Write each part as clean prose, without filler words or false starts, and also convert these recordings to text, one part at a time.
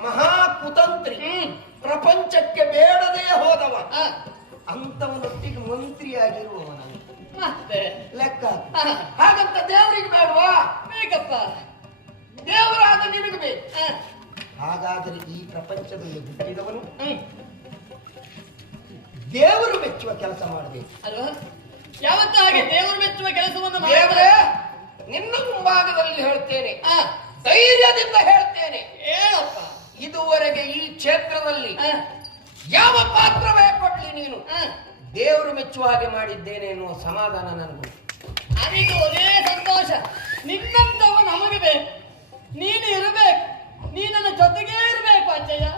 ಮಹಾಕುತಂತ್ರಿ, ಪ್ರಪಂಚಕ್ಕೆ ಬೇಡದೇ ಹೋದವ, ಅಂತವನೊಟ್ಟಿಗೆ ಮಂತ್ರಿಯಾಗಿರುವವ ನಾನು ಮತ್ತೆ ಲೆಕ್ಕ. ಹಾಗಂತ ದೇವರಿಗೆ ಬೇಡವಾ? ಬೇಕಪ್ಪ. ದೇವರಾದ ನಿನಗೆ ಬೇಕು. ಹಾಗಾದರೆ ಈ ಪ್ರಪಂಚದಲ್ಲಿ ಹುಟ್ಟಿದವನು ದೇವರು ಮೆಚ್ಚುವ ಕೆಲಸ ಮಾಡಬೇಕು ಅಲ್ವಾ? ಯಾವತ್ತೂ ಹಾಗೆ ದೇವರು ಮೆಚ್ಚುವ ಕೆಲಸವನ್ನು ದೇವರೇ, ನಿನ್ನ ಮುಂಭಾಗದಲ್ಲಿ ಹೇಳ್ತೇನೆ, ಧೈರ್ಯದಿಂದ ಹೇಳ್ತೇನೆ, ಹೇಳಪ್ಪ. ಇದುವರೆಗೆ ಈ ಕ್ಷೇತ್ರದಲ್ಲಿ ಯಾವ ಪಾತ್ರವೇ ಕೊಡ್ಲಿ ನೀನು ದೇವರು ಮೆಚ್ಚುವ ಹಾಗೆ ಮಾಡಿದ್ದೇನೆ ಎನ್ನುವ ಸಮಾಧಾನ ನನಗೂ. ನನಗೂ ಅದೇ ಸಂತೋಷ. ನಿನ್ನಂತವ ನಮಗೆ ಬೇಕು. ನೀನು ಇರಬೇಕು, ನೀನನ್ನ ಜೊತೆಗೇ ಇರಬೇಕು ಅಜ್ಜಯ್ಯ.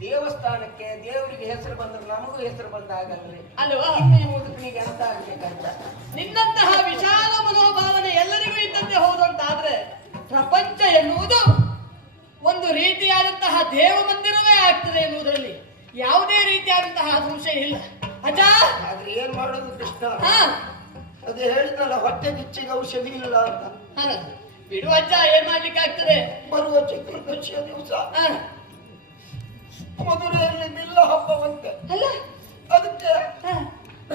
ದೇವಸ್ಥಾನಕ್ಕೆ ದೇವರಿಗೆ ಹೆಸರು ಬಂದ್ರೆ ನಮಗೂ ಹೆಸರು ಬಂದಾಗಲ್ರಿ ಅಲ್ವಾ? ಈ ಮುದುಕನಿಗೆ ಅಂತ ಆಗ್ಬೇಕಂತ ನಿನ್ನಂತಹ ವಿಶಾಲ ಮನೋಭಾವನೆ ಎಲ್ಲರಿಗೂ ಇದ್ದಂತೆ ಹೋದಂತಾದ್ರೆ ಪ್ರಪಂಚ ಎನ್ನುವುದು ಒಂದು ರೀತಿಯಾದಂತಹ ದೇವ ಮಂದಿರವೇ ಆಗ್ತದೆ ಎನ್ನುವುದರಲ್ಲಿ ಯಾವುದೇ ರೀತಿಯಾದಂತಹ ಸಂಶಯ ಇಲ್ಲ. ಅಜ್ಜ, ಆದ್ರೆ ಏನ್ ಮಾಡೋದು ಕೃಷ್ಣ? ಅದೇ ಹೇಳಿದ್ನಲ್ಲ, ಹೊಟ್ಟೆ ಕಿಚ್ಚಿಗೆ ಔಷಧಿ ಇಲ್ಲ ಅಂತ. ಬಿಡು ಅಜ್ಜ, ಏನ್ ಮಾಡ್ಲಿಕ್ಕೆ ಆಗ್ತದೆ? ಬರುವ ಚತುರ್ದಶಿಯ ದಿವಸ ಮಧುರೆಯಲ್ಲಿ ಬಿಲ್ಲ ಹಬ್ಬವಂತೆ. ಅಲ್ಲ, ಅದಕ್ಕೆ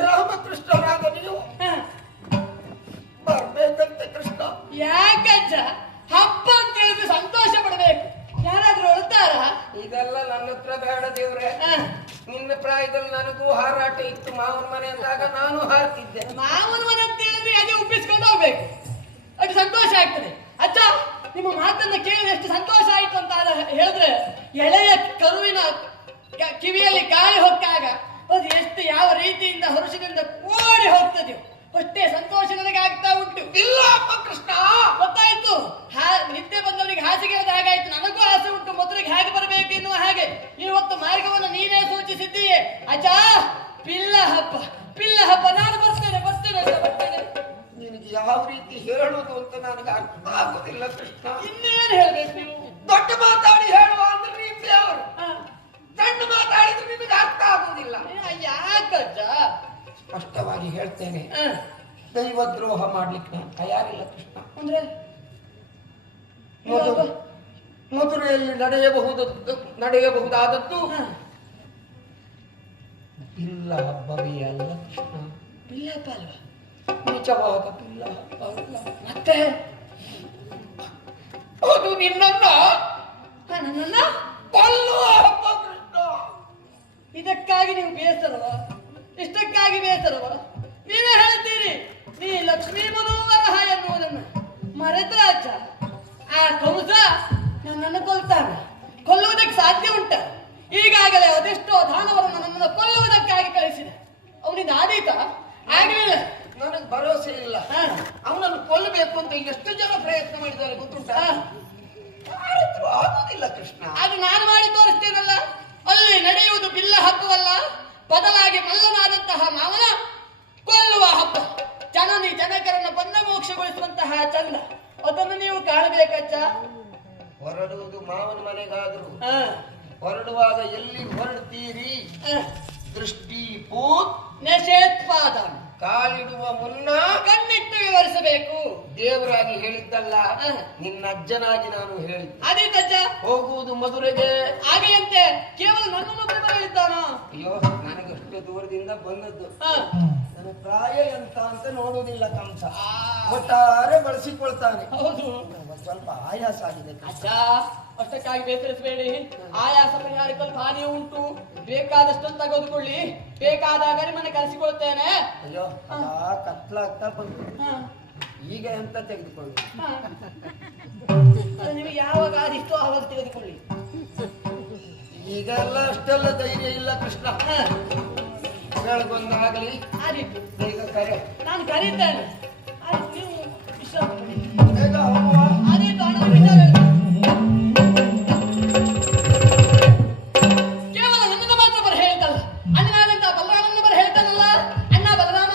ರಾಮಕೃಷ್ಣರಾದ ನೀವು ಬರ್ಬೇಕಂತೆ ಕೃಷ್ಣ. ಯಾಕಜ್ಜ? ಹಬ್ಬ ಅಂತ ಹೇಳಿದ್ರೆ ಸಂತೋಷ ಪಡಬೇಕು. ಯಾರಾದ್ರೂ ಅಳ್ತಾರ? ಇದೆಲ್ಲ ನನ್ನ ಹತ್ರ ಬೇಡ ದೇವ್ರೆ. ನಿನ್ನ ಪ್ರಾಯದಲ್ಲಿ ನನಗೂ ಹಾರಾಟ ಇತ್ತು. ಮಾವನ ಮನೆ ಅಂದಾಗ ನಾನು ಹಾರ್ತಿದ್ದೆ. ಮಾವನ ಮನೆ ಅಂತ ಹೇಳಿದ್ರೆ ಅದೇ ಉಪ್ಪಿಸ್ಕೊಂಡು ಹೋಗ್ಬೇಕು, ಅದು ಸಂತೋಷ ಆಗ್ತದೆ. ಅಜ್ಜ, ನಿಮ್ಮ ಮಾತನ್ನ ಕೇಳಿದ್ರೆ ಎಷ್ಟು ಸಂತೋಷ ಆಯ್ತು ಅಂತ ಹೇಳಿದ್ರೆ, ಎಳೆಯ ಕರುವಿನ ಕಿವಿಯಲ್ಲಿ ಗಾಳಿ ಹೊಕ್ಕಾಗ ಅದು ಎಷ್ಟು ಯಾವ ರೀತಿಯಿಂದ ಹರುಷದಿಂದ ಓಡಿ ಹೋಗ್ತದೆ, ಅಷ್ಟೇ ಸಂತೋಷ ನನಗೆ ಆಗ್ತಾ ಉಂಟು. ಇಲ್ಲ ಅಪ್ಪ ಕೃಷ್ಣ, ಗೊತ್ತಾಯ್ತು. ನಿದ್ದೆ ಬಂದವರಿಗೆ ಹಾಸಿಗೆ ಹಾಗಾಯ್ತು. ನನಗೂ ಆಸೆ ಉಂಟು ಮೊದಲಿಗೆ ಹೇಗೆ ಬರಬೇಕು ಎನ್ನುವ ಹಾಗೆ. ಇವತ್ತು ಮಾರ್ಗವನ್ನು ನೀನೇ ಸೂಚಿಸಿದ್ದೀಯೆ ಅಜ್ಜ. ಪಿಲ್ಲ ಹಬ್ಬ, ಪಿಲ್ಲ ಹಬ್ಬ. ನಾನು ಬರ್ತೇನೆ ಬರ್ತೇನೆ ಬರ್ತೇನೆ. ನಿನಗೆ ಯಾವ ರೀತಿ ಹೇಳುವುದು ಅಂತ ನನಗೆ ಅರ್ಥ ಆಗುದಿಲ್ಲ ಕೃಷ್ಣ. ಇನ್ನೇನು ಹೇಳ್ಬೇಕು ನೀವು? ದೊಡ್ಡ ಮಾತಾಡಿ ಹೇಳುವ ಅಂದ್ರೆ ನೀ ದೇವರು, ಸಣ್ಣ ಮಾತಾಡಿದ್ರೆ ನಿನಗೆ ಅರ್ಥ ಆಗುವುದಿಲ್ಲ. ಯಾಕಜ್ಜ? ಸ್ಪಷ್ಟವಾಗಿ ಹೇಳ್ತೇನೆ, ದೈವದ್ರೋಹ ಮಾಡ್ಲಿಕ್ಕೆ ನಾನು ತಯಾರಿಲ್ಲ ಕೃಷ್ಣ. ಅಂದ್ರೆ ಮಧುರೆಯಲ್ಲಿ ನಡೆಯಬಹುದಾದದ್ದು ಪಿಲ್ಲ ಹಬ್ಬವೇ ಅಲ್ಲ ಕೃಷ್ಣ. ಪಿಲ್ಲ ಹಬ್ಬ ಅಲ್ವಾ? ನಿಜವಾದ ಪಿಲ್ಲ ಹಬ್ಬ ಅಲ್ಲ. ಮತ್ತೆ ಅದು ನಿನ್ನನ್ನ ಕೊಲ್ಲುವ ಹಬ್ಬ ಕೃಷ್ಣ. ಇದಕ್ಕಾಗಿ ನೀವು ಬೇಸರವ? ಇಷ್ಟಕ್ಕಾಗಿ ಬೇಸರವ? ನೀವೇ ಹೇಳ್ತೀರಿ ನೀ ಲಕ್ಷ್ಮೀ ಮನೋವರಹ ಎನ್ನುವುದನ್ನು ಮರೆತ ಅಜ್ಜ. ಆ ಕಂಸ ನನ್ನನ್ನು ಕೊಲ್ತಾನೆ. ಕೊಲ್ಲುವುದಕ್ಕೆ ಸಾಧ್ಯ ಉಂಟ? ಈಗಾಗಲೇ ಅದೆಷ್ಟೋ ದಾನವರನ್ನು ನನ್ನನ್ನು ಕೊಲ್ಲುವುದಕ್ಕಾಗಿ ಕಳಿಸಿದೆ. ಅವನಿಂದ ಆದೀತ? ಆಗಲಿಲ್ಲ. ನನಗೆ ಭರವಸೆ ಇಲ್ಲ. ಅವನನ್ನು ಕೊಲ್ಲಬೇಕು ಅಂತ ಎಷ್ಟು ಜನ ಪ್ರಯತ್ನ ಮಾಡಿದ್ದಾರೆ ಗೊತ್ತುಂಟ? ಆಗುದಿಲ್ಲ ಕೃಷ್ಣ. ಅದು ನಾನು ಮಾಡಿ ತೋರಿಸ್ತೇನಲ್ಲ. ಅಲ್ಲಿ ನಡೆಯುವುದು ಬಿಲ್ಲ ಹಬ್ಬವಲ್ಲ, ಬದಲಾಗಿ ಮಲ್ಲನಾದಂತಹ ಮಾವನ ಕೊಲ್ಲುವ ಹಬ್ಬ. ಜನನಿ ಜನಕರನ್ನ ಬಂದ ಮೋಕ್ಷಗೊಳಿಸುವಂತಹ ಚಂದ. ಅದನ್ನು ನೀವು ಕಾಣಬೇಕಜ್ಜ. ಹೊರಡುವುದು ಮಾವನ ಮನೆಗಾದ್ರು ಹೊರಡುವಾಗ ಎಲ್ಲಿ ಹೊರಡ್ತೀರಿ? ದೃಷ್ಟಿ ಪೂತ್ ನಿಷೇತ್ಪಾದ. ಕಾಲಿಡುವ ಮುನ್ನ ಕಣ್ಣಿಟ್ಟು ವಿವರಿಸಬೇಕು. ದೇವರಾಗಿ ಹೇಳಿದ್ದಲ್ಲ, ನಿನ್ನ ಅಜ್ಜನಾಗಿ ನಾನು ಹೇಳಿದ್ದೆ. ಅದೇತಜ್ಜ? ಹೋಗುವುದು ಮಧುರೆಗೆ. ಹಾಗೆಯಂತೆ ಕೇವಲ ನನ್ನನ್ನು ಹೇಳಿದ್ದಾನ? ಅಯ್ಯೋ, ನನಗಷ್ಟು ದೂರದಿಂದ ಬಂದದ್ದು. ನನ್ನ ಪ್ರಾಯ ಎಂತ ಅಂತ ನೋಡುವುದಿಲ್ಲ ಕಂಸ. ಒಟ್ಟಾರೆ ಬಳಸಿಕೊಳ್ತಾನೆ. ಹೌದು, ಸ್ವಲ್ಪ ಆಯಾಸ ಆಗಿದೆ ಅಜ್ಜ. ಅಷ್ಟಕ್ಕಾಗಿ ಬೇಸರಿಸಬೇಡಿ. ಆಯಾಸ ಪರಿಹಾರಕ್ಕಲ್ಲಿ ಹಾನಿ ಉಂಟು. ಬೇಕಾದಷ್ಟನ್ನು ತೆಗೆದುಕೊಳ್ಳಿ, ಬೇಕಾದಾಗ ನಿಮ್ಮನ್ನು ಕರೆಸಿಕೊಳ್ತೇನೆ. ಅಯ್ಯೋ, ಕತ್ಲಾಗ್ತಾ ಬಂತು. ಈಗ ಎಂತ ತೆಗೆದುಕೊಳ್ಳಿ? ನಿಮಗೆ ಯಾವಾಗ ಆದಿಷ್ಟೋ ಆವಾಗ ತೆಗೆದುಕೊಳ್ಳಿ. ಈಗೆಲ್ಲ ಅಷ್ಟೆಲ್ಲ ಧೈರ್ಯ ಇಲ್ಲ ಕೃಷ್ಣ. ಬೆಳಗೊಂದಾಗಲಿ ಆದಿತ್ತು ಬೇಗ ಕರೆ. ನಾನು ಕರೀತೇನೆ. ಆದಿತ್ತು, ನೀವು ವಿಶ್ರಾಮ ಪಡಿ. ಬೇಗ ಹೋಗುವ. ಆದಿತ್ತು, ಅಣ್ಣ ಕೇವಲ ನನ್ನನ್ನು ಮಾತ್ರ ಬರ ಹೇಳ್ತಲ್ಲ. ಅಣ್ಣನಾದಂತ ಬಲರಾಮನ್ನ ಬರ ಹೇಳ್ತಾನಲ್ಲ. ಅಣ್ಣ ಬಲರಾಮ,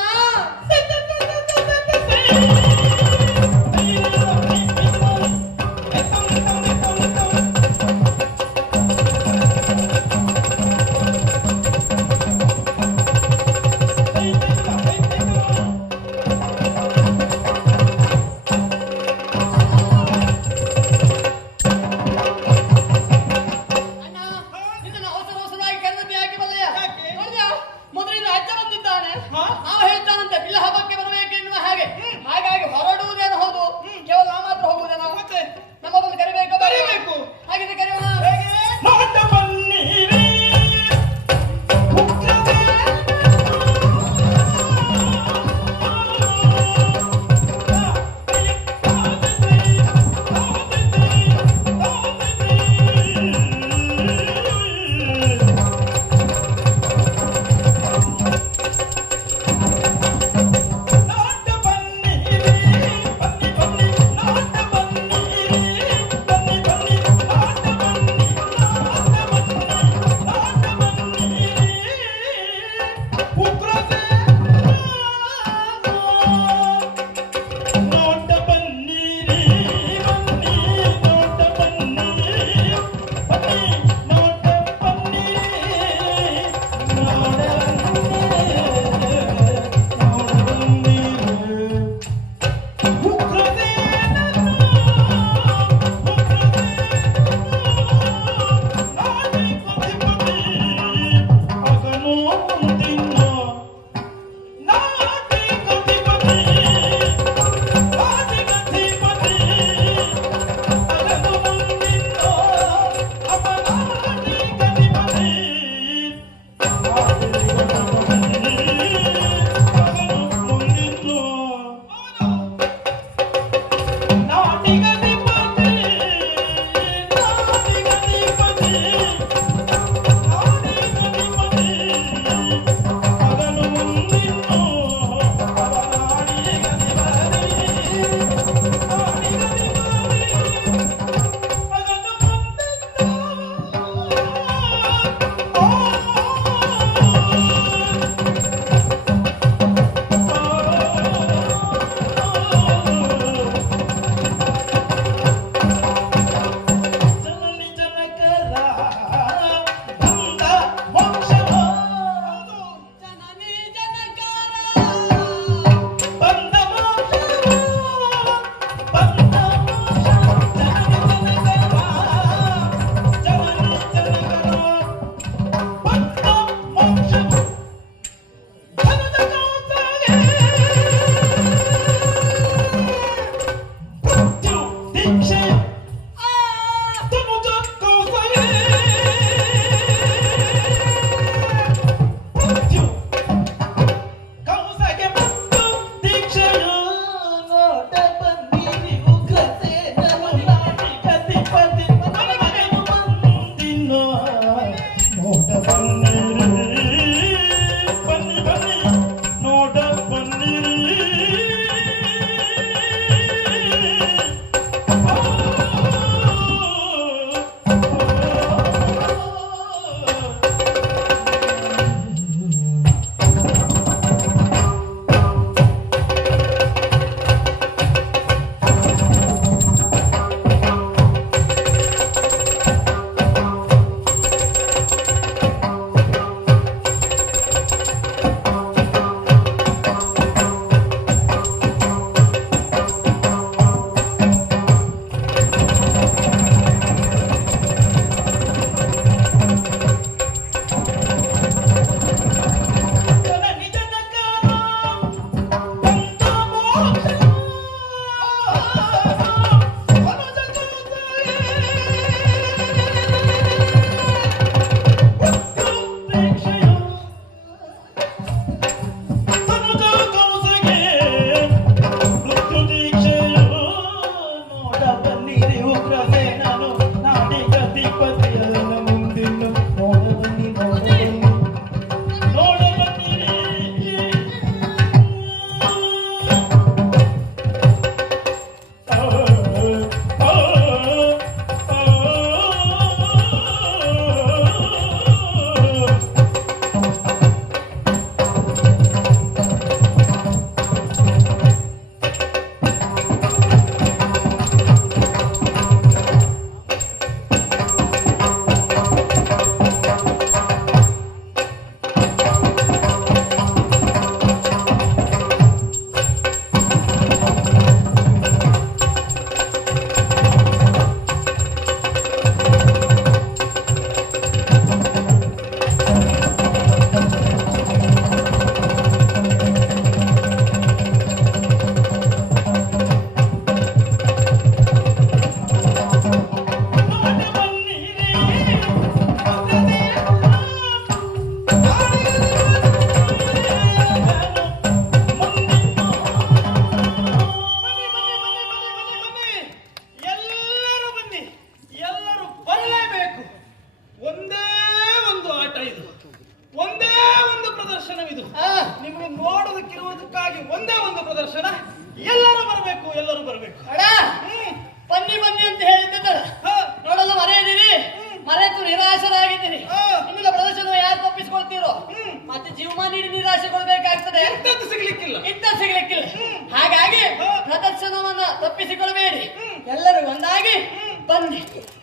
ಬನ್ನಿ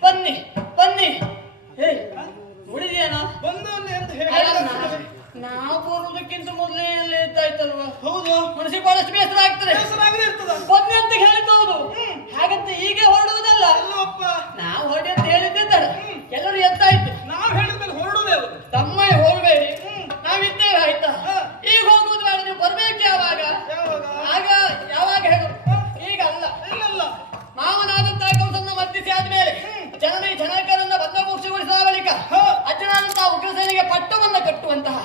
ಬನ್ನಿ ಬನ್ನಿ. ಹೇ ನೋಡಿದ್ಯಾನ ನಾವು ಬರುವುದಕ್ಕಿಂತ ಮೊದಲೇ ಎಲ್ಲ ಎದ್ದಾಯ್ತಲ್ವಾ? ಹೌದು, ಮನಸ್ಸಿಗೆ ಬಹಳಷ್ಟು ಬೇಸರ ಆಗ್ತದೆ. ಬನ್ನಿ ಅಂತ ಹೇಳಿದ್ದು ಹೌದು, ಹಾಗಂತ ಈಗ ಹೊರಡುವುದಲ್ಲ. ನಾವು ಹೊರಡಿ ಅಂತ ಹೇಳಿದ್ದೆ ತಡ, ಎಲ್ಲರೂ ಎದ್ದಾಯ್ತು. ನಾವು ಹೇಳಿದ್ಮೇಲೆ ಹೊರಡುವುದೇ ಅವರು. ತಮ್ಮಯ್ಯ ಹೋಗ್ಬೇಡಿ, ನಾವಿದ್ದೇವೆ ಆಯ್ತಾ? ಈಗ ಹೋಗುವುದು ಬೇಡ, ನೀವು ಬರ್ಬೇಕು. ಯಾವಾಗ ಆಗ ಯಾವಾಗ ಹೇಳು, ಈಗ ಅಲ್ಲ. ಮಾವನಾದಂತಹ ಕೌಸನ್ನ ಮರ್ತಿಸಿ ಆದ್ಮೇಲೆ ಜನನಿ ಜನಕರನ್ನ ಬಂದಮೋಕ್ಷಗೊಳಿಸಿದ ಬಳಿಕ ಅಜ್ಜನಾದಂತಹ ಉಗ್ರಸೇನೆಗೆ ಪಟ್ಟವನ್ನ ಕಟ್ಟುವಂತಹ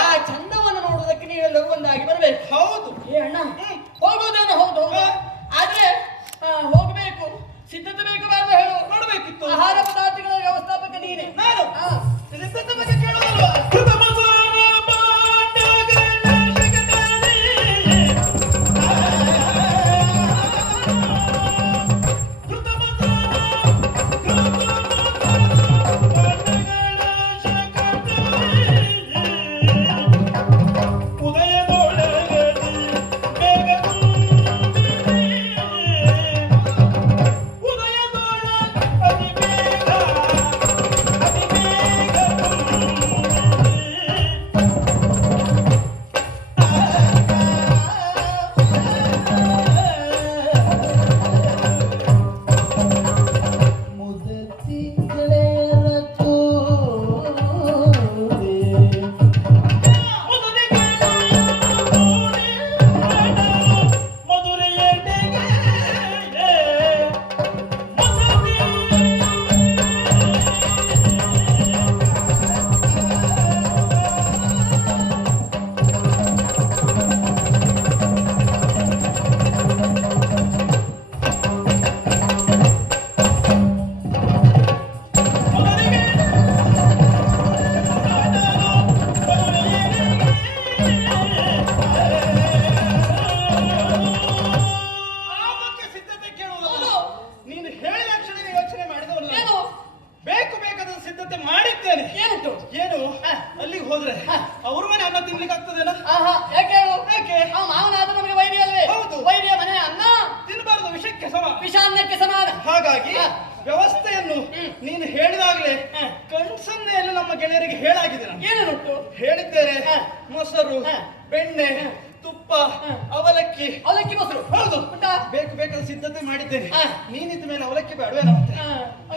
ಆ ಚಂದವನ್ನು ನೋಡುವುದಕ್ಕೆ ನೀವೆಲ್ಲರೂ ಒಂದಾಗಿ ಬರಬೇಕು. ಹೌದು. ಏ ಅಣ್ಣ, ಹೋಗುವುದೇನೋ ಹೌದು, ಆದ್ರೆ ಹೋಗ್ಬೇಕು, ಸಿದ್ಧತೆ ಬೇಕು ಬೇಡ ಹೇಳು. ಮಾಡಬೇಕಿತ್ತು. ಆಹಾರ ಪದಾರ್ಥಗಳ ವ್ಯವಸ್ಥಾಪಕ ನೀನೆ. ನಾನು ಸಿದ್ಧತೆ ಬಗ್ಗೆ ಕೇಳೋದಲ್ವಾ? ತುಪ್ಪ, ಅವಲಕ್ಕಿ. ಅವಲಕ್ಕಿ ಮೊಸರು ಹೌದು, ಉಂಟಾ? ಬೇಕು ಬೇಕಾದ ಸಿದ್ಧತೆ ಮಾಡಿದ್ದೇನೆ. ಹಾ. ನೀನಿದ್ದ ಮೇಲೆ ಅವಲಕ್ಕಿ ಬೇಡವೇನೋ ಮತ್ತೆ. ಹಾ.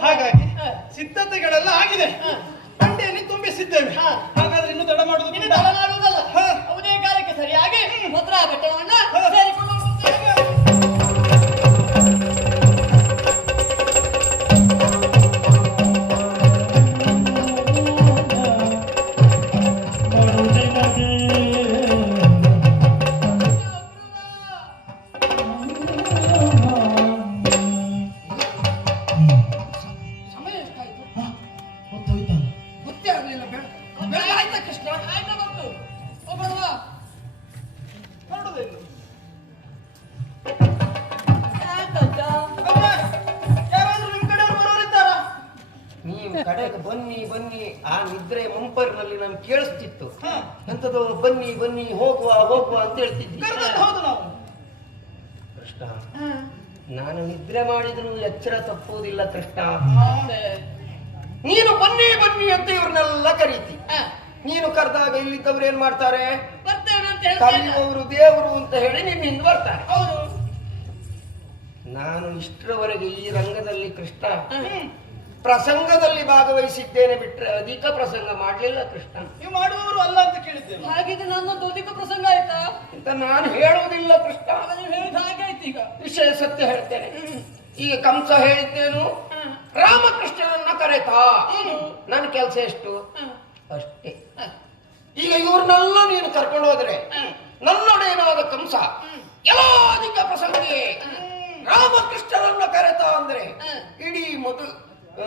ಹಾಗಾಗಿ ಹಾ. ಸಿದ್ಧತೆಗಳೆಲ್ಲ ಆಗಿದೆ. ಹಾ. ಬಂಡೆಯಲ್ಲಿ ತುಂಬಿಸಿದ್ದೇವೆ. ಹಾ. ಹಾಗಾದ್ರೆ ಇನ್ನು ತಡ ಮಾಡುದು ಇನ್ನು ಬೇಡ. ತಡ ಮಾಡುವುದಲ್ಲ. ಹಾ. ಯಾವುದೇ ಕಾರ್ಯಕ್ಕೆ ಸರಿಯಾಗಿ ಮೊದಲ ಬೆಟ್ಟವನ್ನ ಹಾ. ಸೇರಿಕೊಂಡು ಹೋಗುತ್ತೇವೆ. ಸಮಯ ಎಷ್ಟಾಯ್ತು? ಗೊತ್ತೇ ಆಗ್ಲಿಲ್ಲ. ಬೆಳಗ್ಗೆ ಆಯ್ತಾ ಕೃಷ್ಣ? ಆಯ್ತಾ ಬಂತು. ಹೋಗೋಣವಾ? ಹೊರಡುವುದೇನು? ಯಾಕಂತ? ಅಮ್ಮ, ಯಾರಾದ್ರೂ ನಿಮ್ ಕಡೆಯವ್ರು ಬರೋರಿದ್ದಾರಾ? ನೀವು ಕಡೆಗೆ ಬನ್ನಿ ಬನ್ನಿ ಆ ನಿದ್ರೆ ಮುಂಪರಿನಲ್ಲಿ ನಾನು ಕೇಳಿಸ್ತಿತ್ತು. ಹಾ. ಎಂತದೋ ಬನ್ನಿ ಬನ್ನಿ ಹೋಗುವ ಹೋಗುವ ಅಂತ ಹೇಳ್ತಿದ್ದಿ. ಕರೆದದ್ದು ಹೌದು ನಾವು. ಕೃಷ್ಣ, ನಾನು ನಿದ್ರೆ ಮಾಡಿದ್ರು ಎಚ್ಚರ ತಪ್ಪುವುದಿಲ್ಲ ಕೃಷ್ಣ. ಮತ್ತೆ? ನೀನು ಬನ್ನಿ ಬನ್ನಿ ಅಂತ ಇವ್ರನ್ನೆಲ್ಲ ಕರೀತಿ. ಹಾ. ನೀನು ಕರೆದಾಗ ಇಲ್ಲಿದ್ದವ್ರು ಏನ್ ಮಾಡ್ತಾರೆ? ಬರ್ತೇವೆ ಅಂತ ಹೇಳ್ತೇನೆ. ಕರೆಯುವವರು ದೇವರು ಅಂತ ಹೇಳಿ ನಿನ್ನ ಹಿಂದೆ ಬರ್ತಾರೆ. ಹೌದು. ನಾನು ಇಷ್ಟರವರೆಗೆ ಈ ರಂಗದಲ್ಲಿ ಕೃಷ್ಣ ಹ್ಮ್. ಪ್ರಸಂಗದಲ್ಲಿ ಭಾಗವಹಿಸಿದ್ದೇನೆ ಬಿಟ್ರೆ ಅಧಿಕ ಪ್ರಸಂಗ ಮಾಡ್ಲಿಲ್ಲ ಕೃಷ್ಣ. ನೀವು ಮಾಡುವವರು ಅಲ್ಲ ಅಂತ ಕೇಳಿದ್ದೇವೆ. ಹಾಗಿದ್ರೆ ನನ್ನೊಂದು ಅಧಿಕ ಪ್ರಸಂಗ ಆಯ್ತಾ? ಅಂತ ನಾನು ಹೇಳುವುದಿಲ್ಲ ಕೃಷ್ಣ. ಆಗ ನೀವು ಹೇಳಿದ ಹಾಗೆ ಆಯ್ತು ಈಗ. ವಿಷಯ ಸತ್ಯ ಹೇಳ್ತೇನೆ. ಈಗ ಕಂಸ ಹೇಳಿದ್ದೇನು? ಹ್ಮ್. ರಾಮಕೃಷ್ಣನನ್ನ ಕರೆತಾ. ಏನು? ನನ್ನ ಕೆಲಸ ಎಷ್ಟು? ಹ್ಮ್. ಅಷ್ಟೇ. ಹ್ಮ್. ಈಗ ಇವ್ರನ್ನೆಲ್ಲ ನೀನು ಕರ್ಕೊಂಡು ಹೋದ್ರೆ ಹ್ಮ್. ನನ್ನೊಡೆಯನಾದ ಕಂಸ ಹ್ಮ್. ಎಲ್ಲ ಅಧಿಕ ಪ್ರಸಂಗಿ ರಾಮಕೃಷ್ಣನನ್ನ ಕರೆತ ಅಂದ್ರೆ ಹ್ಮ್. ಇಡೀ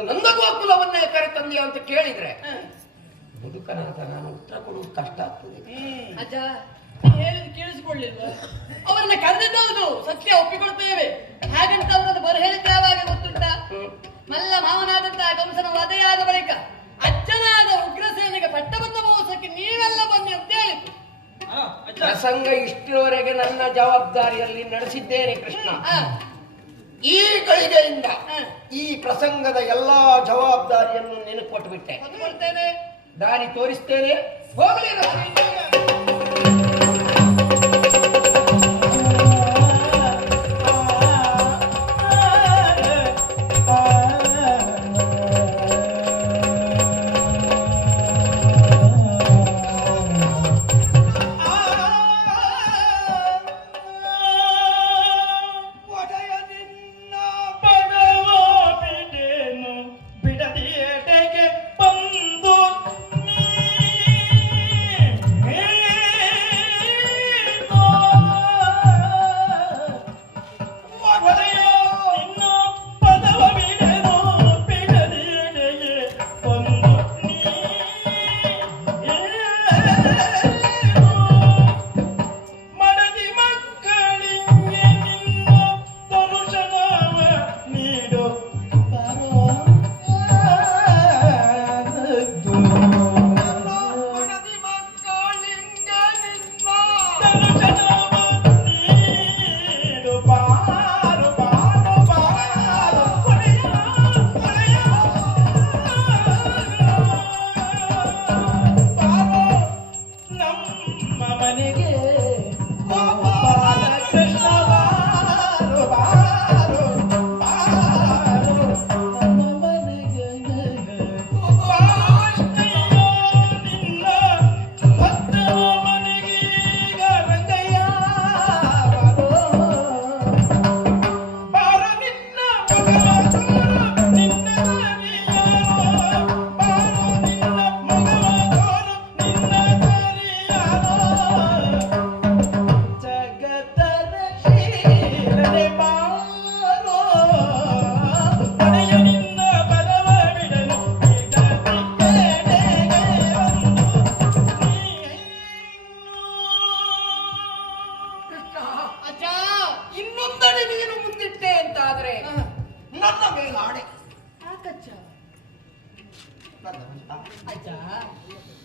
ನಂದಗೋಕುಲವನ್ನೇ ಕರೆತಂದಿ ಅಂತ ಕೇಳಿದ್ರೆ ಹ್ಮ್. ಮುದುಕನಾದ ನಾನು ಉತ್ತರ ಕೊಡುವುದು ಕಷ್ಟ ಆಗ್ತದೆ. ಅಜ್ಜ, ನೀನು ಹೇಳಿದ್ ಕೇಳಿಸಿಕೊಳ್ಳಿಲ್ವ? ಅವರನ್ನ ಕರೆದಿದ್ದೌದು, ಸತ್ಯ ಒಪ್ಪಿಕೊಳ್ತೇವೆ. ಹಾಗಂತ ಅವರನ್ನು ಬರ ಹೇಳಿದ್ರೆ ಯಾವಾಗ ಗೊತ್ತುಂಟ? ಮಲ್ಲ ಮಾವನಾದಂತಹ ಕಂಸನ ವಧೆಯಾದ ಬಳಿಕ ಅಜ್ಜನಾದ ಉಗ್ರಸೇನೆಗೆ ಪಟ್ಟಬಂಧ ಮಹೋತ್ಸವಕ್ಕೆ ನೀವೆಲ್ಲ ಬನ್ನಿ ಅಂತ ಹೇಳಿತು. ಹಾ, ಅಜ್ಜ. ಪ್ರಸಂಗ ಇಷ್ಟರವರೆಗೆ ನನ್ನ ಜವಾಬ್ದಾರಿಯಲ್ಲಿ ನಡೆಸಿದ್ದೇನೆ ಕೃಷ್ಣ. ಆ, ಈ ಗಳಿಗೆಯಿಂದ ಆ, ಈ ಪ್ರಸಂಗದ ಎಲ್ಲಾ ಜವಾಬ್ದಾರಿಯನ್ನು ನಿನಗೆ ಕೊಟ್ಟುಬಿಟ್ಟೆ. ಹೊತ್ಕೊಳ್ತೇನೆ. ದಾರಿ ತೋರಿಸ್ತೇನೆ, ಹೋಗಲಿ ರಘು.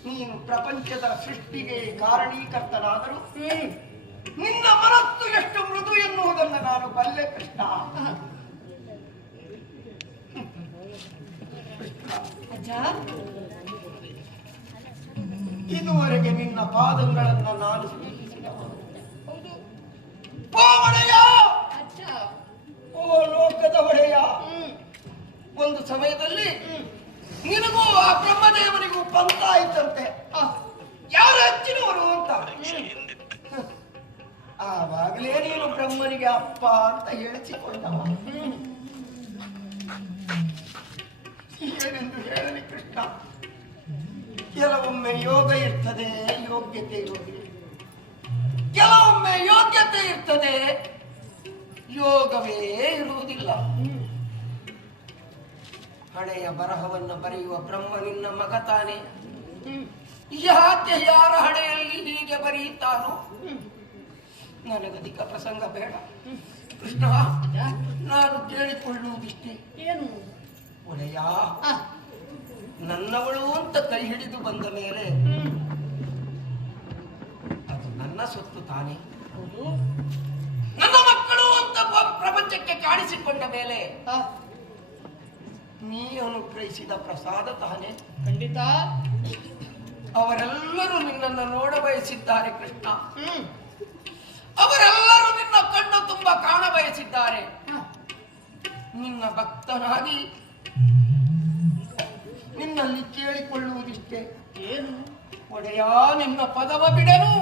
ನೀನು ಪ್ರಪಂಚದ ಸೃಷ್ಟಿಗೆ ಕಾರಣೀಕರ್ತನಾದರೂ ನಿನ್ನ ಮನಸ್ಸು ಎಷ್ಟು ಮೃದು ಎನ್ನುವುದನ್ನು ನಾನು ಬಲ್ಲೆ ಕೃಷ್ಣ. ಇದುವರೆಗೆ ನಿನ್ನ ಪಾದಗಳನ್ನು ನಾನು ಸ್ವೀಕರಿಸಿದ ಆವಾಗಲೇ ನೀನು ಬ್ರಹ್ಮನಿಗೆ ಅಪ್ಪ ಅಂತ ಹೇಳಿಸಿಕೊಂಡವ. ಏನೆಂದು ಹೇಳಲಿ ಕೃಷ್ಣ. ಕೆಲವೊಮ್ಮೆ ಯೋಗ ಇರ್ತದೆ, ಯೋಗ್ಯತೆ ಇರುವುದಿಲ್ಲ. ಕೆಲವೊಮ್ಮೆ ಯೋಗ್ಯತೆ ಇರ್ತದೆ, ಯೋಗವೇ ಇರುವುದಿಲ್ಲ. ಹಣೆಯ ಬರಹವನ್ನು ಬರೆಯುವ ಬ್ರಹ್ಮ ನಿನ್ನ ಮಗ ತಾನೆ. ಯಾಕೆ ಯಾರ ಹಣೆಯಲ್ಲಿ ಹೀಗೆ ಬರೆಯುತ್ತಾನೋ? ನನಗಧಿಕ ಪ್ರಸಂಗ ಬೇಡ ಕೃಷ್ಣ. ನಾನು ಕೇಳಿಕೊಳ್ಳುವುದಿಷ್ಟೇ. ಏನು ಒಡೆಯ, ನನ್ನವಳು ಅಂತ ಕೈ ಹಿಡಿದು ಬಂದ ಮೇಲೆ ಅದು ನನ್ನ ಸೊತ್ತು ತಾನೆ. ನನ್ನ ಮಕ್ಕಳು ಅಂತ ಪ್ರಪಂಚಕ್ಕೆ ಕಾಣಿಸಿಕೊಂಡ ಮೇಲೆ ನೀ ಅನುಗ್ರಹಿಸಿದ ಪ್ರಸಾದ ತಾನೆ. ಖಂಡಿತ ಅವರೆಲ್ಲರೂ ನಿನ್ನನ್ನು ನೋಡ ಬಯಸಿದ್ದಾರೆ ಕೃಷ್ಣ. ಅವರೆಲ್ಲರೂ ನಿನ್ನ ಕಣ್ಣು ತುಂಬ ಕಾಣ ಬಯಸಿದ್ದಾರೆ. ನಿನ್ನ ಭಕ್ತನಾಗಿ ನಿನ್ನಲ್ಲಿ ಕೇಳಿಕೊಳ್ಳುವುದಿಷ್ಟೇ. ಏನು ಒಡೆಯ, ನಿನ್ನ ಪದವ ಬಿಡನು,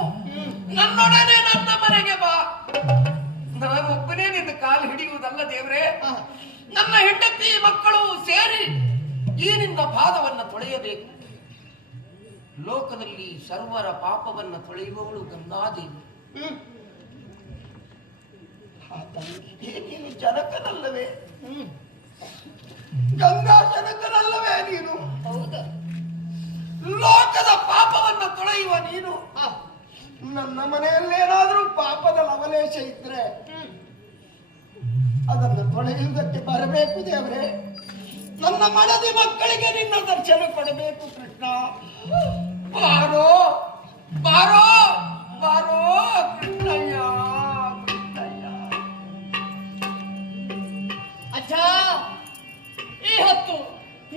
ನನ್ನೊಡನೆ ನನ್ನ ಮನೆಗೆ ಬಾ. ನಾನು ಒಬ್ಬನೇ ನಿನ್ನ ಕಾಲು ಹಿಡಿಯುವುದಲ್ಲ ದೇವ್ರೆ, ನನ್ನ ಹೆಂಡತಿ ಮಕ್ಕಳು ಸೇರಿ ಈ ನಿನ್ನ ಪಾದವನ್ನು ತೊಳೆಯಬೇಕು. ಲೋಕದಲ್ಲಿ ಸರ್ವರ ಪಾಪವನ್ನು ತೊಳೆಯುವವಳು ಗಂಗಾದೇವಿ. ನೀನು ಜನಕನಲ್ಲವೇ? ಗಂಗಾ ಜನಕನಲ್ಲವೇ ನೀನು? ಹೌದಾ? ಲೋಕದ ಪಾಪವನ್ನು ತೊಳೆಯುವ ನೀನು ನನ್ನ ಮನೆಯಲ್ಲೇನಾದ್ರೂ ಪಾಪದ ಲವಲೇಶ ಇದ್ರೆ ಅದನ್ನು ತೊಳೆಯುವುದಕ್ಕೆ ಬರಬೇಕು ದೇವರೇ. ನನ್ನ ಮನದಿ ಮಕ್ಕಳಿಗೆ ನಿನ್ನ ದರ್ಶನ ಕೊಡಬೇಕು ಕೃಷ್ಣ. ಬಾರೋ ಬಾರೋ ಬಾರೋ ಕೃಷ್ಣಯ್ಯ, ಕೃಷ್ಣಯ್ಯ. ಅಜ್ಜ, ಈ ಹೊತ್ತು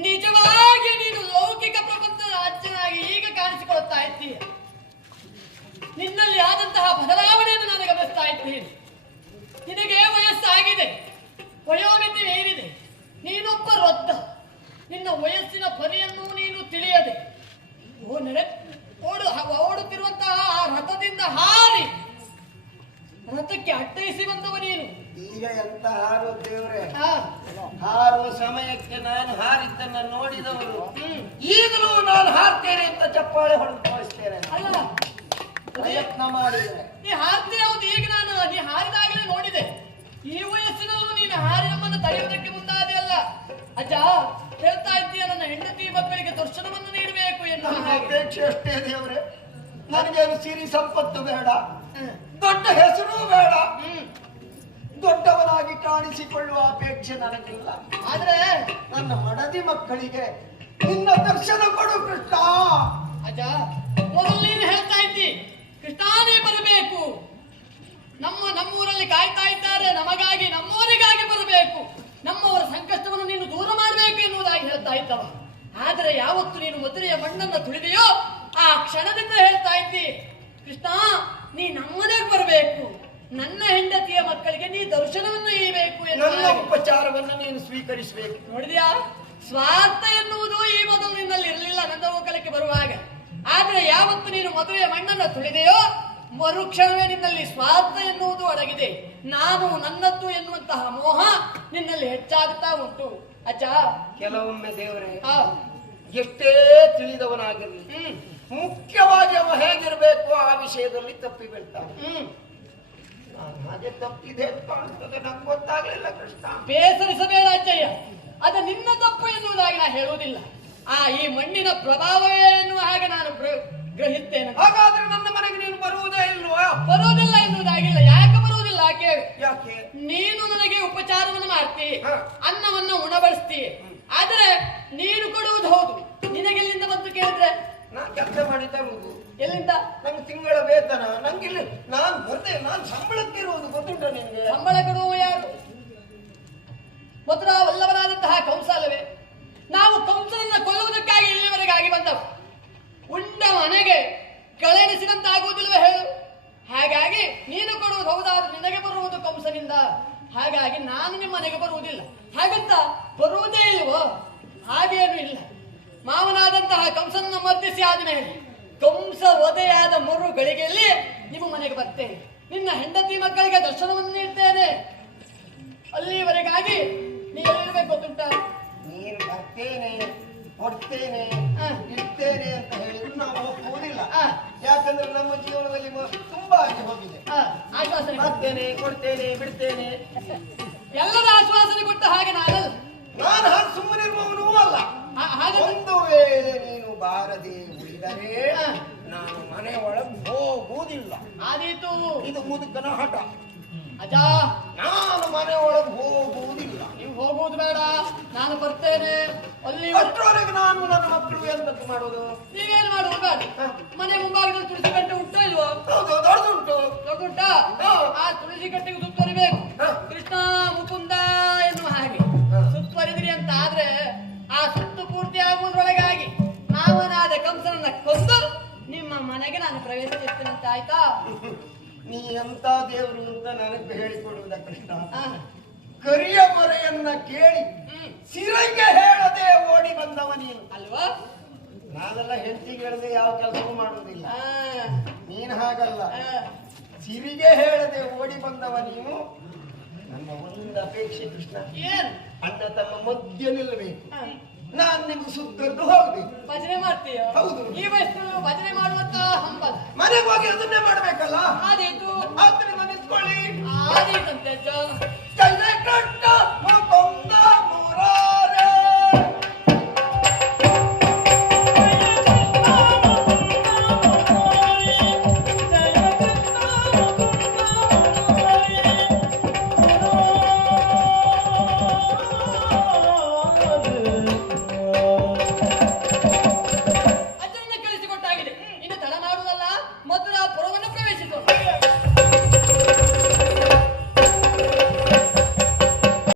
ನಿಜವಾಗಿ ನೀನು ಲೌಕಿಕ ಪ್ರಪಂಚದ ಅಜ್ಜನಾಗಿ ಈಗ ಕಾಣಿಸಿಕೊಳ್ಳುತ್ತಾ ಇದ್ದೀಯ. ನಿನ್ನಲ್ಲಿ ಆದಂತಹ ಬದಲಾವಣೆಯನ್ನು ನಾನು ಗಮನಿಸ್ತಾ ಇದ್ದೀನಿ. ನಿನಗೆ ವಯಸ್ಸಾಗಿದೆ, ವಯೋಮಿತಿ ಮೀರಿದೆ. ನೀನೊಬ್ಬ ವೃದ್ಧ. ನಿನ್ನ ವಯಸ್ಸಿನ ಪರಿಯನ್ನು ನೀನು ತಿಳಿಯದೆ ಓಡುತ್ತಿರುವಂತಹ ಆ ರಥದಿಂದ ಹಾರಿ ರಥಕ್ಕೆ ಅಟ್ಟಯಿಸಿ ಬಂದವ ನೀನು. ಈಗ ಎಂತ ಹಾರು ದೇವ್ರೆ. ಹಾರುವ ಸಮಯಕ್ಕೆ ನಾನು ಹಾರಿದ್ದನ್ನ ನೋಡಿದವರು ಈಗಲೂ ನಾನು ಹಾರ್ತೇನೆ ಅಂತ ಚಪ್ಪಾಳೆ ಹೊಡೆದು ತೋರಿಸ್ತೇನೆ. ಅಲ್ಲ, ಪ್ರಯತ್ನ ಮಾಡಿದ್ರೆ ನೀ ಹಾರ್ತೀಯ. ಹೌದು, ಈಗ ನಾನು ನೀ ಹಾರಿದಾಗಲೇ ನೋಡಿದೆ. ಈ ವಯಸ್ಸಿನಲ್ಲೂ ನೀನು ಹಾರಿ ನಮ್ಮನ್ನು ತಡೆಯುವುದಕ್ಕೆ ಮುಂದಾದೆ ಅಲ್ಲ. ಅಜ್ಜ, ಹೇಳ್ತಾ ಇದ್ದೀಯ ನನ್ನ ಹೆಂಡತಿ ಮಕ್ಕಳಿಗೆ ದರ್ಶನವನ್ನು ನೀಡಬೇಕು ಎನ್ನುವ ಅಪೇಕ್ಷೆ ಅಷ್ಟೇ ದೇವ್ರೆ. ನನಗೇನು ಸಿರಿ ಸಂಪತ್ತು ಬೇಡ, ದೊಡ್ಡ ಹೆಸರು ಬೇಡ, ದೊಡ್ಡವನಾಗಿ ಕಾಣಿಸಿಕೊಳ್ಳುವ ಅಪೇಕ್ಷೆ ನನಗಿಲ್ಲ. ಆದ್ರೆ ನನ್ನ ಮಡದಿ ಮಕ್ಕಳಿಗೆ ನಿನ್ನ ದರ್ಶನ ಕೊಡು ಕೃಷ್ಣ. ಅಜ್ಜ, ಮೊದಲು ನೀನು ಹೇಳ್ತಾ ಇದ್ದಿ ಕೃಷ್ಣನೇ ಬರಬೇಕು, ನಮ್ಮೂರಲ್ಲಿ ಕಾಯ್ತಾ ಇದ್ದಾರೆ, ನಮಗಾಗಿ ನಮ್ಮವರಿಗಾಗಿ ಬರಬೇಕು, ನಮ್ಮವರ ಸಂಕಷ್ಟವನ್ನು ನೀನು ದೂರ ಮಾಡಬೇಕು ಎನ್ನುವುದಾಗಿ ಹೇಳ್ತಾ ಇದ್ದವ. ಆದರೆ ಯಾವತ್ತು ನೀನು ಮದುರೆಯ ಮಣ್ಣನ್ನು ತುಳಿದೆಯೋ ಆ ಕ್ಷಣದಿಂದ ಹೇಳ್ತಾ ಇದ್ದಿ ಕೃಷ್ಣ ನೀ ನಮ್ಮನೆಗೆ ಬರಬೇಕು, ನನ್ನ ಹೆಂಡತಿಯ ಮಕ್ಕಳಿಗೆ ನೀ ದರ್ಶನವನ್ನು ನೀಡಬೇಕು ನನ್ನ ಉಪಚಾರವನ್ನು ನೀನು ಸ್ವೀಕರಿಸಬೇಕು. ನೋಡಿದ್ಯಾ, ಸ್ವಾರ್ಥ ಎನ್ನುವುದು ಈ ಮೊದಲು ನಿನ್ನಲ್ಲಿ ಇರಲಿಲ್ಲ ನನ್ನ ಗೋಕಲಕ್ಕೆ ಬರುವಾಗ. ಆದ್ರೆ ಯಾವತ್ತು ನೀನು ಮದುವೆಯ ಮಣ್ಣನ್ನು ತುಳಿದೆಯೋ ಮರುಕ್ಷಣವೇ ನಿನ್ನಲ್ಲಿ ಸ್ವಾರ್ಥ ಎನ್ನುವುದು ಅಡಗಿದೆ. ನಾನು ನನ್ನದ್ದು ಎನ್ನುವಂತಹ ಮೋಹ ನಿನ್ನಲ್ಲಿ ಹೆಚ್ಚಾಗುತ್ತಾ ಉಂಟು. ಅಜ್ಜ, ಕೆಲವೊಮ್ಮೆ ದೇವರೇ ಎಷ್ಟೇ ತಿಳಿದವನಾಗಿರಲಿ, ಮುಖ್ಯವಾಗಿ ಅವ ಹೇಗಿರಬೇಕು ಆ ವಿಷಯದಲ್ಲಿ ತಪ್ಪಿ ಬೀಳ್ತಾನೆ. ನಾನು ಹಾಗೆ ತಪ್ಪಿದೆ ಅಂತ ಕಾಣಿಸ್ತದೆ, ನಂಗೆ ಗೊತ್ತಾಗ್ಲಿಲ್ಲ ಕೃಷ್ಣ. ಬೇಸರಿಸಬೇಡ ಅಜ್ಜಯ್ಯ, ಅದು ನಿನ್ನ ತಪ್ಪು ಎನ್ನುವುದಾಗಿ ನಾನು ಹೇಳುವುದಿಲ್ಲ. ಈ ಮಣ್ಣಿನ ಪ್ರಭಾವವೇ ಎನ್ನುವ ಹಾಗೆ ನಾನು ಗ್ರಹಿಸ್ತೇನೆ. ಹಾಗಾದ್ರೆ ನನ್ನ ಮನೆಗೆ ನೀನು ಬರುವುದೇ ಇಲ್ವಾ? ಬರುವುದಿಲ್ಲ ಎನ್ನುವುದಾಗಿಲ್ಲ. ಯಾಕೆ ಬರುವುದಿಲ್ಲ ಕೇಳಿ. ಯಾಕೆ? ನೀನು ನನಗೆ ಉಪಚಾರವನ್ನು ಮಾಡ್ತಿ, ಅನ್ನವನ್ನು ಉಣಬಡಿಸ್ತಿ. ಆದ್ರೆ ನೀನು ಕೊಡುವುದು ಹೌದು, ನಿನಗೆಲ್ಲಿಂದ ಬಂತು ಕೇಳಿದ್ರೆ? ನಾನು ಕೆಲಸ ಮಾಡಿ ತರುವುದು ಎಲ್ಲಿಂದ? ನಂಗೆ ತಿಂಗಳ ವೇತನ ನಂಗಿಲ್ಲ. ನಾನು ಬರ್ತೇನೆ, ನಾನು ಸಂಬಳಕ್ಕೆ ಇರುವುದು ಗೊತ್ತುಂಟ ನಿನ್ಗೆ? ಸಂಬಳ ಕೊಡುವ ಯಾರು? ಮಧುರಾ ವಲ್ಲಭನಾದಂತಹ ಕಂಸ ಅಲ್ಲವೇ? ನಾವು ಕಂಸನನ್ನ ಕೊಲ್ಲುವುದಕ್ಕಾಗಿ ಇಲ್ಲಿವರೆಗಾಗಿ ಬಂದವ. ಉಂಡ ಮನೆಗೆ ಕಳೆಣಿಸಿದಂತಾಗುವುದಿಲ್ವ ಹೇಳು? ಹಾಗಾಗಿ ನೀನು ಕೊಡುವುದು ಹೌದಾದ್ರೆ ನಿನಗೆ ಬರುವುದು ಕಂಸನಿಂದ. ಹಾಗಾಗಿ ನಾನು ನಿಮ್ಮ ಮನೆಗೆ ಬರುವುದಿಲ್ಲ. ಹಾಗಂತ ಬರುವುದೇ ಇಲ್ವೋ? ಹಾಗೇನು ಇಲ್ಲ. ಮಾವನಾದಂತಹ ಕಂಸನನ್ನು ಮರ್ದಿಸಿ ಆದ್ಮೇಲೆ ಕಂಸ ವಧೆಯಾದ ಮರು ಗಳಿಗೆಯಲ್ಲಿ ನಿಮ್ಮ ಮನೆಗೆ ಬರ್ತೇನೆ. ನಿನ್ನ ಹೆಂಡತಿ ಮಕ್ಕಳಿಗೆ ದರ್ಶನವನ್ನು ನೀಡ್ತೇನೆ. ಅಲ್ಲಿವರೆಗಾಗಿ ನೀ ಎಲ್ಲಿರ್ಬೇಕು ಗೊತ್ತುಂಟ? ನೀನು ಬರ್ತೇನೆ, ಕೊಡ್ತೇನೆ, ಇಡ್ತೇನೆ ಅಂತ ಹೇಳಿದ್ರು ನಾವು ಒಪ್ಪುವುದಿಲ್ಲ. ಯಾಕಂದ್ರೆ ನಮ್ಮ ಜೀವನದಲ್ಲಿ ತುಂಬಾ ಆಗಿ ಹೋಗಿದೆ. ಆಶ್ವಾಸನೆ ಬರ್ತೇನೆ, ಕೊಡ್ತೇನೆ, ಬಿಡ್ತೇನೆ, ಎಲ್ಲರ ಆಶ್ವಾಸನೆ ಕೊಟ್ಟ ಹಾಗೆ ನಾನಲ್ಲ. ನಾನು ಹಾಗೆ ಸುಮ್ಮನಿರುವವನೂ ಅಲ್ಲ. ಹಾಗೆ ಒಂದು ವೇಳೆ ನೀನು ಬಾರದೆ ಉಳಿದರೆ ನಾನು ಮನೆ ಒಳಗೆ ಹೋಗುವುದಿಲ್ಲ. ಆದೀತು. ಇದು ಮುದುಕನ ಹಠ. ಅಜ್ಜ, ನಾನು ಮನೆ ಒಳಗೆ ಹೋಗುವುದಿಲ್ಲ. ನೀವು ಹೋಗುವುದು ಬೇಡ, ನಾನು ಬರ್ತೇನೆ. ಅಲ್ಲಿ ಅಷ್ಟರವರೆಗೆ ನಾನು ನನ್ನ ಮಕ್ಕಳು ಎಂತದ್ದು ಮಾಡುವುದು? ನೀವೇನು ಮಾಡುವುದು ಬೇಡ. ಮನೆ ಮುಂಭಾಗದಲ್ಲಿ ತುಳಸಿ ಕಟ್ಟೆ ಉಂಟು ಇಲ್ವೋ? ಹೌದು, ದೊಡ್ಡದುಂಟು. ದೊಡ್ಡುಂಟಾ? ಆ ತುಳಸಿ ಕಟ್ಟೆಗೆ ಸುತ್ತುವರಿಬೇಕು. ಕೃಷ್ಣ ಮುಕುಂದ ಎನ್ನುವ ಹಾಗೆ ಸುತ್ತುವರಿದ್ರಿ ಅಂತ ಆದ್ರೆ ಆ ಸುತ್ತು ಪೂರ್ತಿ ಆಗುವುದರೊಳಗಾಗಿ ಮಾವನಾದ ಕಂಸನನ್ನ ಕೊಂದು ನಿಮ್ಮ ಮನೆಗೆ ನಾನು ಪ್ರವೇಶಿಸ್ತೇನೆ ಅಂತ ಆಯ್ತಾ? ನೀ ಎಂತ ದೇವರು ಅಂತ ನನಗೆ ಹೇಳಿಕೊಡುವುದ ಕೃಷ್ಣ? ಕರಿಯ ಮೊರೆಯನ್ನ ಕೇಳಿ ಸಿರೈಗೆ ಹೇಳದೆ ಓಡಿ ಬಂದವ ನೀನು ಅಲ್ವಾ? ನಾನೆಲ್ಲ ಹೆಂಡತಿಗೆ ಹೇಳದೆ ಯಾವ ಕೆಲಸವೂ ಮಾಡುವುದಿಲ್ಲ. ನೀನು ಹಾಗಲ್ಲ, ಸಿರಿಗೆ ಹೇಳದೆ ಓಡಿ ಬಂದವ ನೀನು. ನಮ್ಮ ಒಂದು ಅಪೇಕ್ಷೆ ಕೃಷ್ಣ, ಏನ್ ಅಣ್ಣ ತಮ್ಮ ಮಧ್ಯ ನಿಲ್ಲಬೇಕು. ನಾನ್ ನಿಮ್ಗೆ ಸುತ್ತದ್ದು ಹೋಗ್ಬೇಕು. ಭಜನೆ ಮಾಡ್ತೀಯ? ಹೌದು. ಈ ವಯಸ್ಸು ಭಜನೆ ಮಾಡುವಂತ ಹಂಬಲ. ಮನೆಗೆ ಹೋಗಿ ಅದನ್ನೇ ಮಾಡ್ಬೇಕಲ್ಲ. ಆದೀತು. ಆದ್ರಿಂದ ನಿಂತ್ಕೊಳ್ಳಿ. ಆದೀತಂತೆ ಅಜ್ಜ.